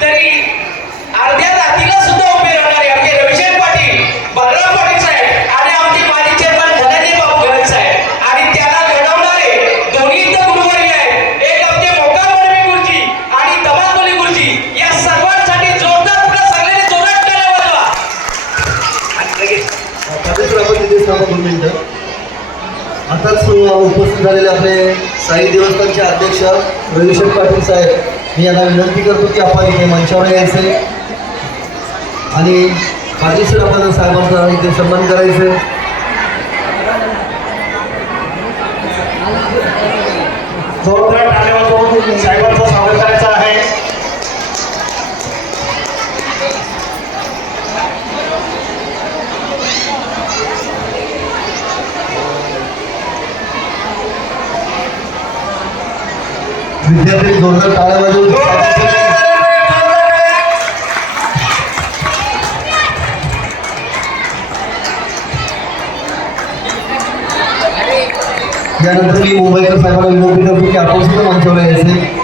तरी अर्ध्या रात्रीला सुद्धा उभे राहणारे आमचे रविशंकर पाटील, बलराम पाटील साहेब आणि आमचे माजी चेअरमन धनंजय बाबू गरज साहेब आणि त्याला घडवणारे दोन्ही इथं गुरुवर्य आहेत. एक आमचे मोकाम बडवे गुरुजी आणि दमालबोली गुरुजी. या सर्वांसाठी जोरदार पुढे सगळ्यांनी जोरात टाळ्या वाजवा. आताच उपस्थित झालेले आपले साई देवस्थानचे अध्यक्ष रविशंकर पाटील साहेब, मी यांना विनंती करतो की आपण इथे मंचावर यायचे आणि कायदेशीर आपण साहेबांचा इथे सन्मान करायचे. जोरदार टाळ्या वाजवून साहेबांचं स्वागत करायचं आहे. विद्यार्थी जोरदार टाळ्या वाजवून यानंतर मी मुंबईकर साहेबांना विनंती करतो की आपण सुद्धा मंचावर यायचे.